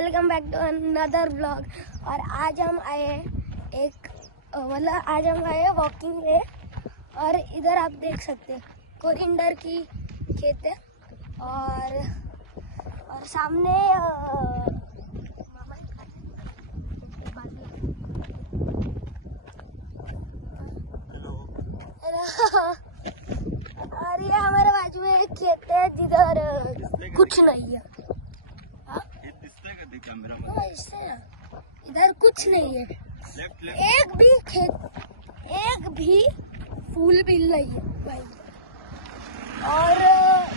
Welcome back to another blog. और आज हम आए आज हम आए वॉकिंग में। और इधर आप देख सकते हैं कोरिएंडर की खेत है और सामने और ये हमारे बाजू में एक खेत है जिधर कुछ नहीं है। इधर कुछ नहीं है, एक भी फूल भी नहीं है भाई। और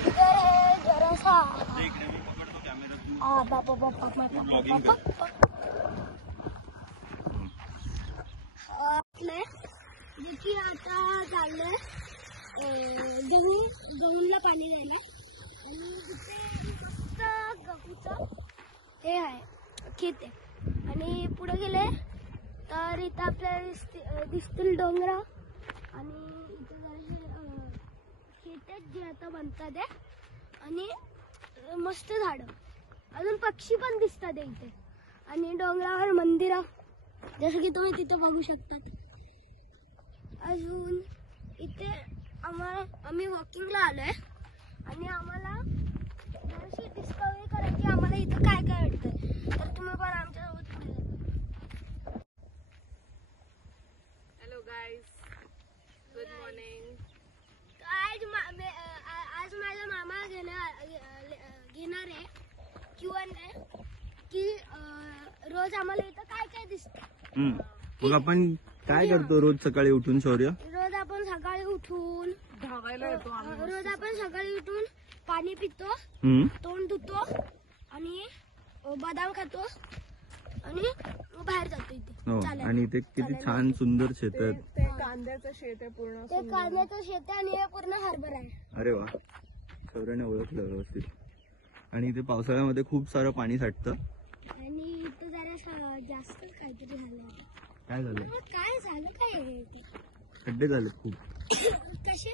इधर है जरा सा देखिए आता चाललंय गहूला पाणी द्यायला आणि इथे गहूचं हे आहे खेत आहे। आणि पुढे गेले तर इथं आपल्याला दिसतील डोंगर आणि इथं खेत आहेत जे आता बनतात आहे आणि मस्त झाडं, अजून पक्षी पण दिसतात इथे आणि डोंगरावर मंदिर जसं की तुम्ही तिथे बघू शकतात। अजून इथे आम्ही वॉकिंगला आलोय आणि आम्हाला जराशी डिस्कवरी करायची आम्हाला इथं काय काय वाटतंय, तर तुम्ही पण आमच्यासोबत पुढे जा। Hello guys, good morning. आज माझा मामा घेणार आहे Q&A की रोज आम्हाला इथं काय काय दिसतं। मग आपण काय करतो रोज सकाळी उठून शौर्य? रोज आपण सकाळी उठून धावायला येतो आम्ही। रोज आपण सकाळी उठून पाणी पितो, तोंड धुतो आणि बदाम खातो आणि बाहेर जातो इथे आणि इथे किती छान सुंदर शेत आहेत। ते कांद्याचं शेत आहे पूर्ण, ते कांद्याचं शेत आहे आणि हे पूर्ण हरभरा आहे। अरे वा, शौर्याने ओळखलं व्यवस्थित। आणि इथे पावसाळ्यामध्ये खूप सारं पाणी साठतं आणि इथं जरा जास्त काहीतरी झालं। काय झालं? काय झालं काय खड्डे झाले खूप कसे।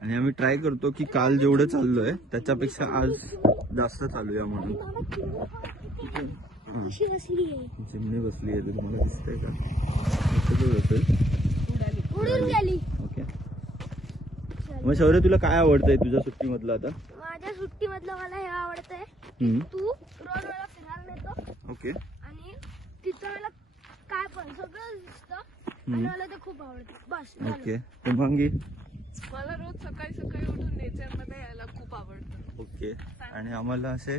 आणि आम्ही ट्राय करतो की काल जेवढं चाललोय त्याच्यापेक्षा आज जास्त चालूया म्हणून। कशी बसली आहे, चिमणी बसली आहे, तुम्हाला दिसतंय का? उडून गेली। ओके, मग शौर्य तुला काय आवडतंय तुझ्या सुट्टीमधलं? आता माझ्या सुट्टीमधलं मला हे आवडतंय, तू रोज मला फिरायला नेतो। ओके, आणि तिथं मला काय पण सगळं दिसतं आणि मला ते खूप आवडतं। बस ओके, शुभांगी? मला रोज सकाळी सकाळी उठून नेचर मध्ये यायला खूप आवडतं। ओके, आणि आम्हाला असे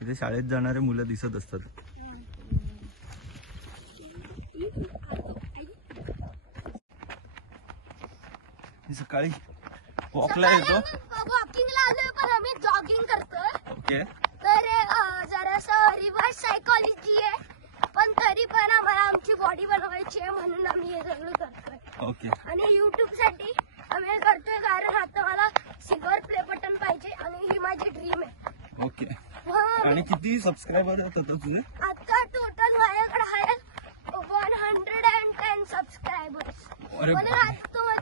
इथे शाळेत जाणारे मुलं दिसत असतात। सकाळी वॉकला येतो, वॉकिंगला आलोय पण आम्ही जॉगिंग करतोय। ओके, तर जरासं रिव्हर्स सायकॉलॉजी आहे पण तरी पण आम्हाला आमची बॉडी बनवायची आहे म्हणून आम्ही हे सगळं करतोय। ओके, आणि युट्यूब साठी आम्ही हे करतोय कारण आता मला सिल्वर प्ले बटन पाहिजे आणि ही माझी ड्रीम आहे। ओके, आणि किती सबस्क्रायबर आहेत आता तुझे? आता टोटल माझ्याकडे आहे 110 सबस्क्रायबर्स। अरे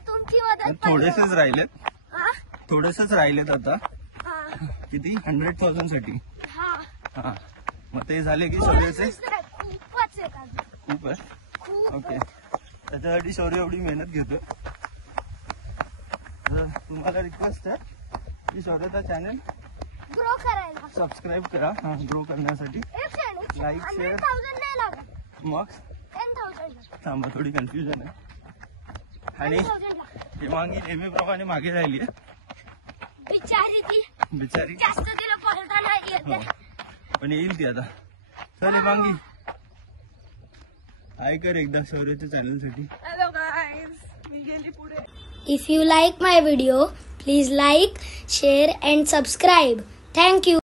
तुमची मदत थोडेसेच राहिलेत, हा थोडेसेच राहिलेत आता। हा किती? 100,000 साठी? हा हा, मग ते झाले की शौर्याचे खूपच आहे का खूप आहे। खूप ओके, त्याच्यासाठी शौर्य एवढी मेहनत घेतो। तर तुम्हाला रिक्वेस्ट आहे की शौर्याचा चॅनल ग्रो करायला सबस्क्राईब करा, ग्रो करण्यासाठी। लाईक, शेअर, 100,000 नाही लागत, मग 10,000 थांबा, थोडी कन्फ्युजन आहे। आणि 10,000 हेमांगी नेहमीप्रमाणे मागे राहिली आहे बिचारी, ती बिचारी, जास्त तिला पळता नाही येते। पण येईल ती आता। चल हेमांगी, हाय कर एकदा शौर्याच्या चॅनल साठी। हॅलो गाईज, मी गेली पुढे। If you like my video, please like, share and subscribe. Thank you.